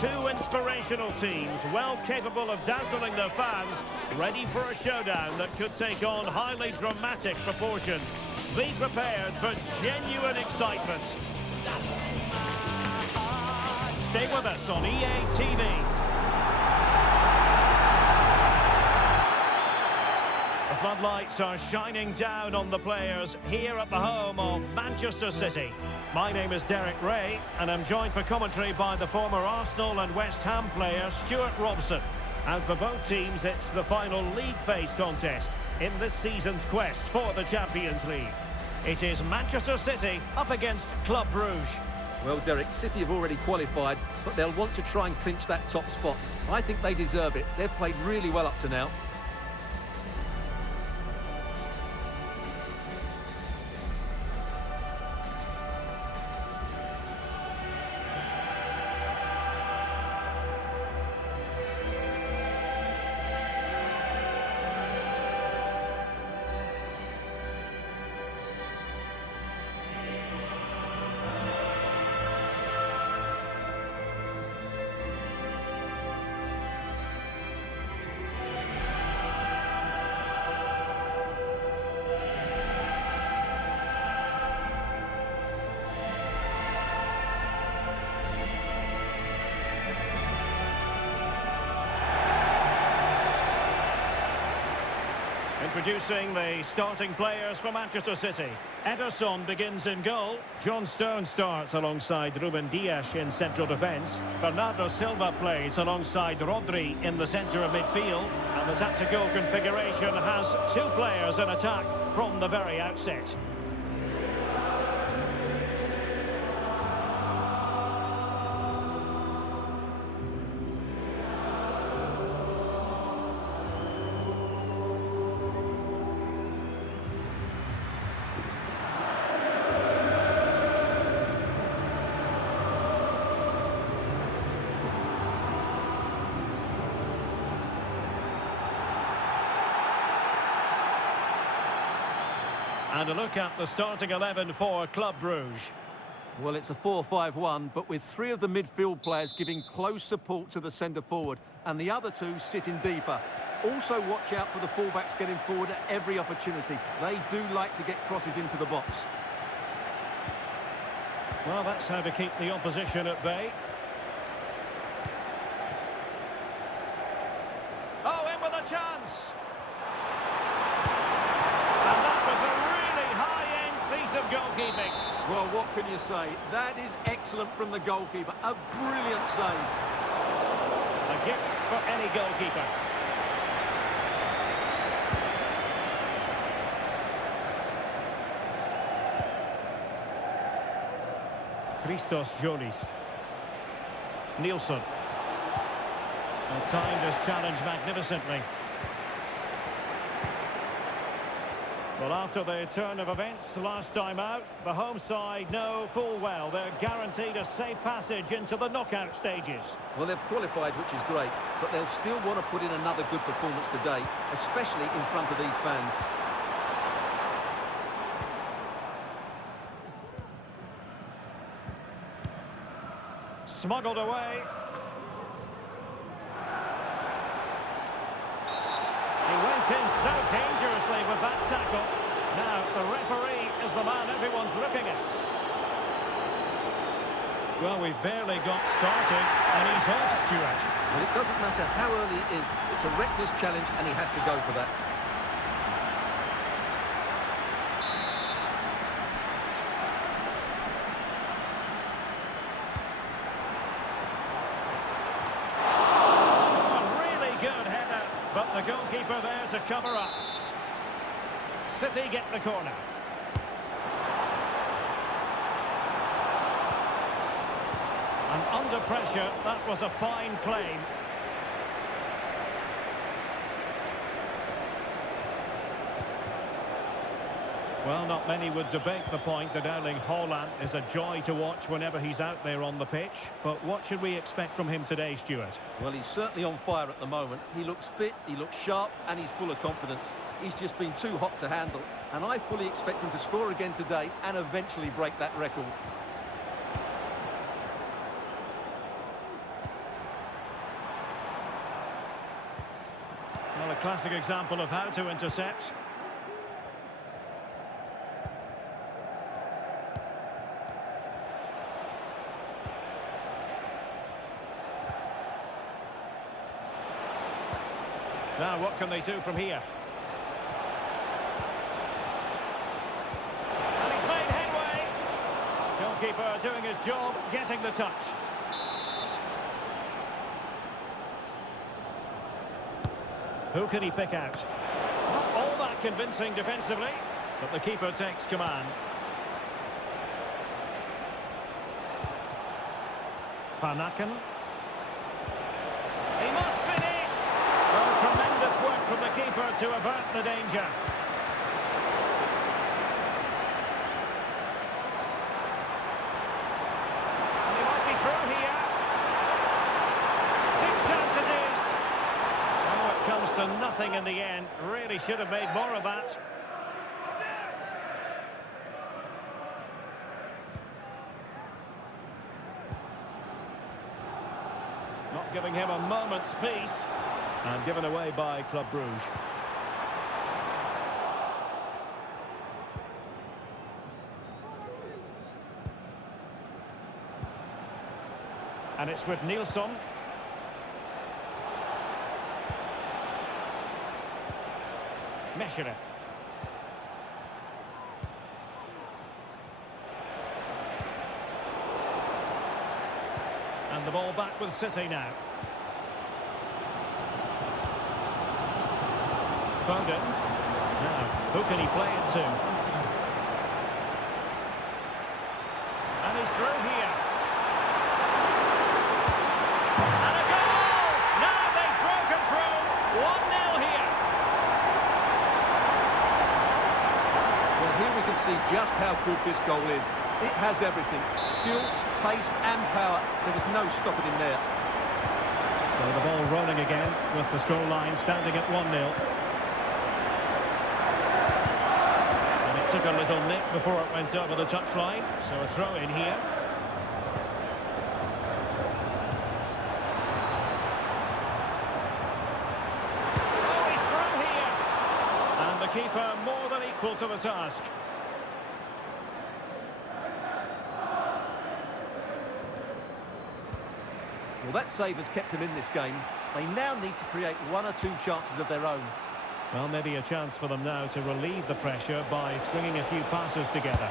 Two inspirational teams, well capable of dazzling their fans, ready for a showdown that could take on highly dramatic proportions. Be prepared for genuine excitement. Stay with us on EA TV. The floodlights are shining down on the players here at the home of Manchester City. My name is Derek Ray, and I'm joined for commentary by the former Arsenal and West Ham player Stuart Robson. And for both teams, it's the final league phase contest in this season's quest for the Champions League. It is Manchester City up against Club Brugge. Well, Derek, City have already qualified, but they'll want to try and clinch that top spot. I think they deserve it. They've played really well up to now. Introducing the starting players for Manchester City. Ederson begins in goal. John Stones starts alongside Ruben Dias in central defence. Bernardo Silva plays alongside Rodri in the centre of midfield. And the tactical configuration has two players in attack from the very outset. And a look at the starting 11 for Club Brugge. Well, it's a 4-5-1, but with three of the midfield players giving close support to the centre-forward, and the other two sitting deeper. Also watch out for the fullbacks getting forward at every opportunity. They do like to get crosses into the box. Well, that's how to keep the opposition at bay. Oh, in with a chance! And that was a really high-end piece of goalkeeping. Well, what can you say? That is excellent from the goalkeeper. A brilliant save. A gift for any goalkeeper. Christos Jolis. Nielsen. Well, timed his challenge magnificently. Well, after the turn of events last time out, the home side know full well they're guaranteed a safe passage into the knockout stages. Well, they've qualified, which is great, but they'll still want to put in another good performance today, especially in front of these fans. Smuggled away. He went in so dangerously with that tackle. Now, the referee is the man everyone's looking at. Well, we've barely got started, and he's off, Stuart. Well, it doesn't matter how early it is. It's a reckless challenge, and he has to go for that. But the goalkeeper there to cover up. City get the corner. And under pressure, that was a fine claim. Well, not many would debate the point that Erling Haaland is a joy to watch whenever he's out there on the pitch. But what should we expect from him today, Stuart? Well, he's certainly on fire at the moment. He looks fit, he looks sharp, and he's full of confidence. He's just been too hot to handle. And I fully expect him to score again today and eventually break that record. Well, a classic example of how to intercept. Now, what can they do from here? And he's made headway. Goalkeeper doing his job, getting the touch. Who can he pick out? Not all that convincing defensively, but the keeper takes command. Van Aken. He must finish! Oh, tremendous work from the keeper to avert the danger. And he might be through here. Big chance it is. Oh, it comes to nothing in the end. Really should have made more of that. Not giving him a moment's peace. And given away by Club Brugge. And it's with Nilsson. Meschere. And the ball back with City now. Foden. Now, who can he play it to? And he's through here. And a goal! Now they've broken through. 1-0 here. Well, here we can see just how good this goal is. It has everything. Skill, pace and power. There was no stopping him there. So the ball rolling again with the scoreline standing at 1-0. Took a little nick before it went over the touchline, so a throw in here. Oh, he's through here! And the keeper more than equal to the task. Well, that save has kept him in this game. They now need to create one or two chances of their own. Well, maybe a chance for them now to relieve the pressure by swinging a few passes together.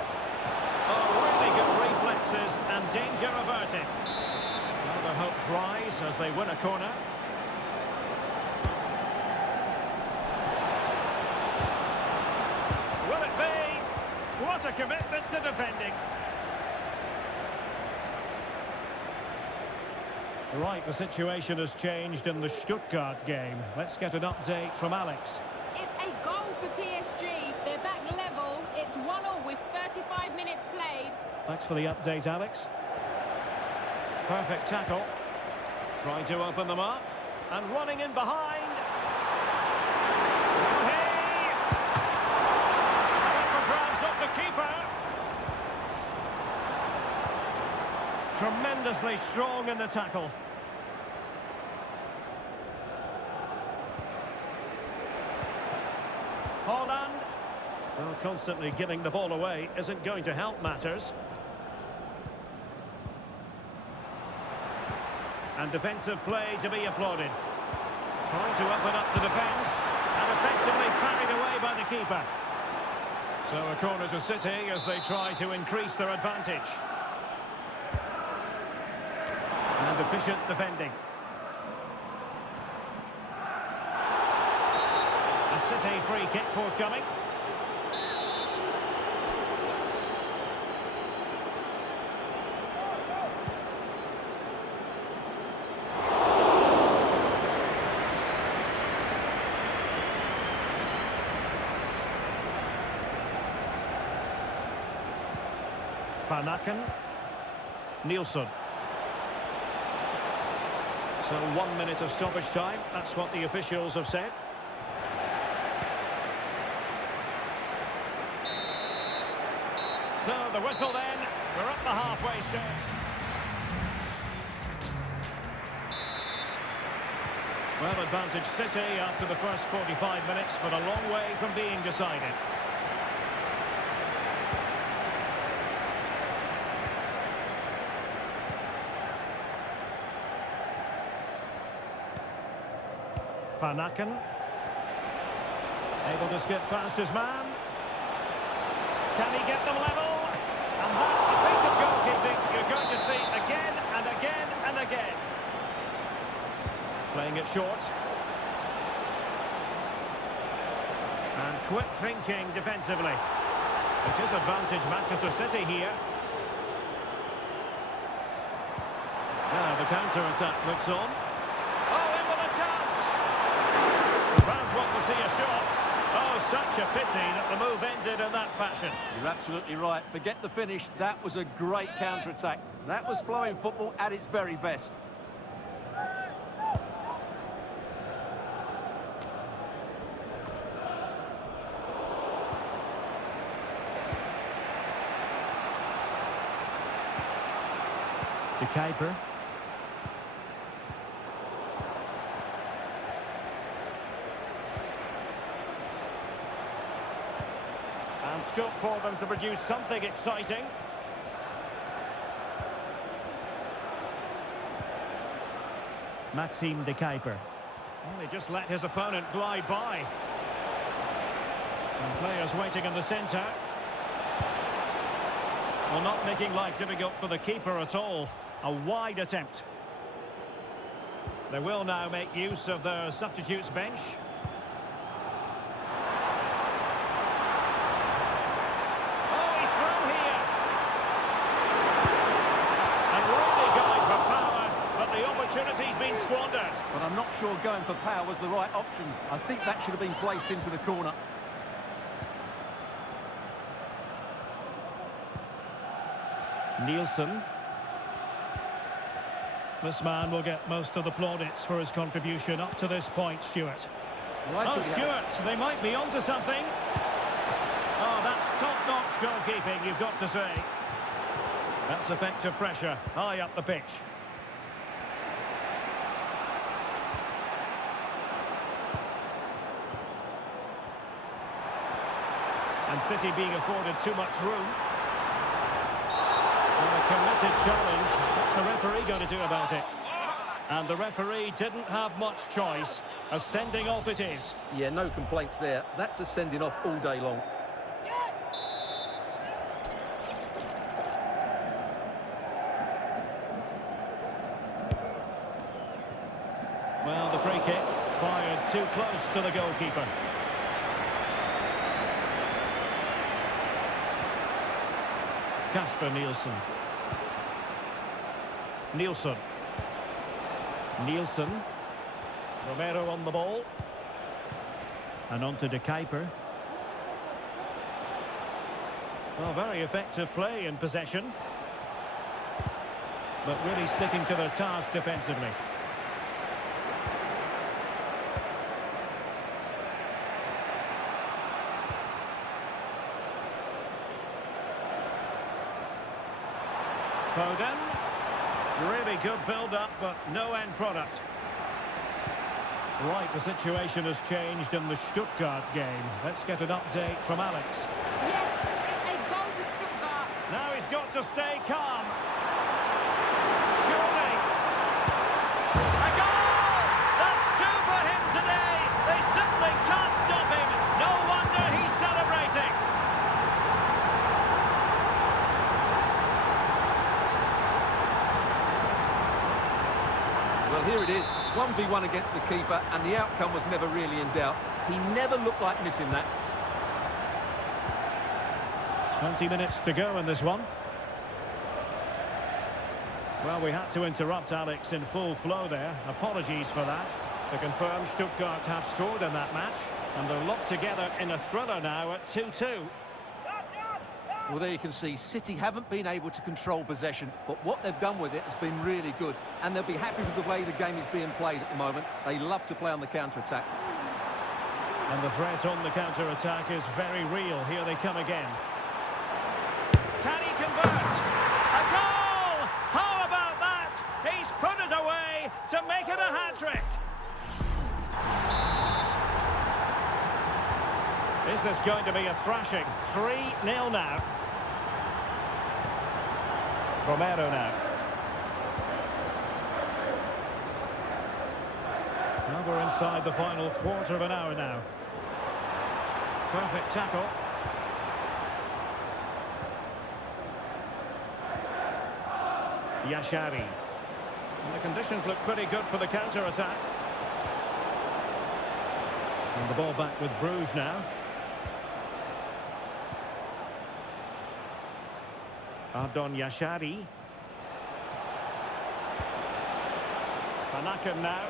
Oh, really good reflexes and danger averted. Now their hopes rise as they win a corner. Will it be? What a commitment to defending. Right, the situation has changed in the Stuttgart game. Let's get an update from Alex. It's a goal for PSG. They're back level. It's 1-1 with 35 minutes played. Thanks for the update, Alex. Perfect tackle. Trying to open them up. And running in behind. Hey! Up grabs off the keeper. Tremendously strong in the tackle. Holland. Well, constantly giving the ball away isn't going to help matters. And defensive play to be applauded. Trying to open up the defence and effectively parried away by the keeper. So a corner to City as they try to increase their advantage. And efficient defending. A City free kick forthcoming. Van Aken. Nilsson. So 1 minute of stoppage time, that's what the officials have said. So the whistle then, we're up the halfway stage. Well, advantage City after the first 45 minutes, but a long way from being decided. Van Aken. Able to skip past his man. Can he get them level? And that's a piece of goalkeeping you're going to see again and again and again. Playing it short. And quick thinking defensively. It is advantage Manchester City here. Now the counter-attack looks on. Oh, in with a chance! The fans want to see a shot. Oh, such a pity that the move ended in that fashion. You're absolutely right. Forget the finish. That was a great counter-attack. That was flowing football at its very best. De Kuiper. And scope for them to produce something exciting. Maxime De Kuiper. Well, he just let his opponent glide by. And players waiting in the centre. Well, not making life difficult for the keeper at all. A wide attempt. They will now make use of their substitutes bench. Oh, he's through here. And really going for power, but the opportunity's been squandered. But I'm not sure going for power was the right option. I think that should have been placed into the corner. Nielsen. This man will get most of the plaudits for his contribution up to this point, Stuart. Well, Oh, Stuart, they might be onto something. Oh, that's top-notch goalkeeping, you've got to say. That's effective pressure, high up the pitch. And City being afforded too much room. And a committed challenge. What's the referee going to do about it? And the referee didn't have much choice. A sending off it is. Yeah, no complaints there. That's a sending off all day long. Well, the free kick fired too close to the goalkeeper. Kasper Nielsen. Nielsen. Romero on the ball. And on to De Kuiper. Well, very effective play in possession. But really sticking to their task defensively. Foden. Really good build-up, but no end product. Right, the situation has changed in the Stuttgart game. Let's get an update from Alex. Yes, it's a goal for Stuttgart. Now he's got to stay calm. Surely. A goal! That's two for him today. They simply can't stop him. No wonder he's celebrating. Well, here it is. 1v1 against the keeper, and the outcome was never really in doubt. He never looked like missing that. 20 minutes to go in this one. Well, we had to interrupt Alex in full flow there. Apologies for that. To confirm, Stuttgart have scored in that match, and they're locked together in a thriller now at 2-2. Well, there you can see City haven't been able to control possession, but what they've done with it has been really good, and they'll be happy with the way the game is being played at the moment. They love to play on the counter-attack. And the threat on the counter-attack is very real. Here they come again. Can he convert? A goal! How about that? He's put it away to make it a hat-trick. Is this going to be a thrashing? 3-0 now. Romero now. Now we're inside the final quarter of an hour now. Perfect tackle. Yashari. And the conditions look pretty good for the counter-attack. And the ball back with Brugge now. Ardon Yashari. Panakin now.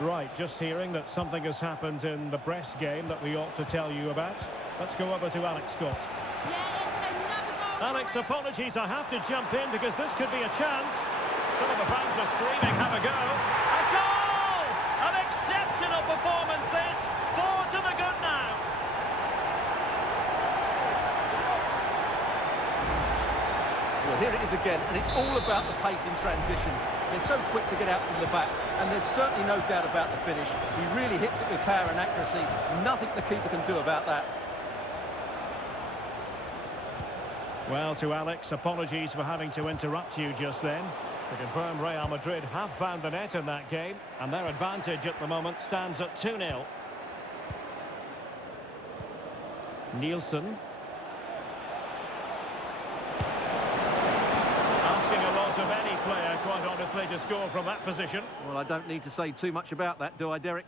Right, just hearing that something has happened in the Brest game that we ought to tell you about. Let's go over to Alex Scott. Yeah, it's another goal. Alex, apologies, I have to jump in because this could be a chance. Some of the fans are screaming, have a go. A goal! An exceptional performance this. 4 to the good now. Well, here it is again, and it's all about the pace in transition. They're so quick to get out from the back, and there's certainly no doubt about the finish. He really hits it with power and accuracy. Nothing the keeper can do about that. Well, to Alex, apologies for having to interrupt you just then. To confirm, Real Madrid have found the net in that game, and their advantage at the moment stands at 2-0. Nielsen. Asking a lot of any player, quite honestly, to score from that position. Well, I don't need to say too much about that, do I, Derek?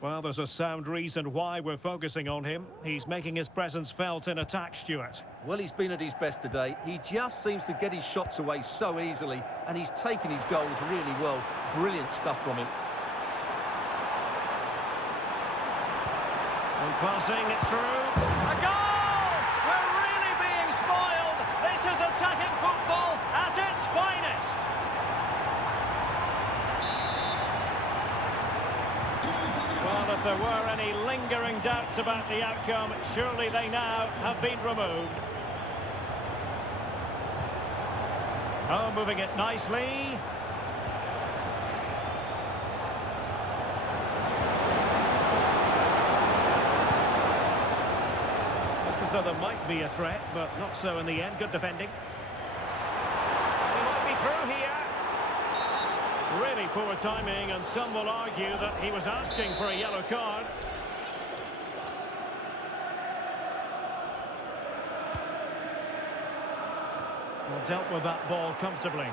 Well, there's a sound reason why we're focusing on him. He's making his presence felt in attack, Stuart. Well, he's been at his best today. He just seems to get his shots away so easily, and he's taken his goals really well. Brilliant stuff from him. And passing it through. A goal! We're really being spoiled. This is attacking football at its finest. Well, if there were any lingering doubts about the outcome, surely they now have been removed. Oh, moving it nicely. Looked as though there might be a threat, but not so in the end. Good defending. He might be through here. Really poor timing, and some will argue that he was asking for a yellow card. Well, dealt with that ball comfortably.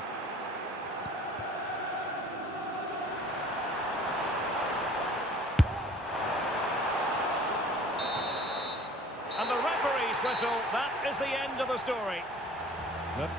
And the referee's whistle, that is the end of the story. Yep.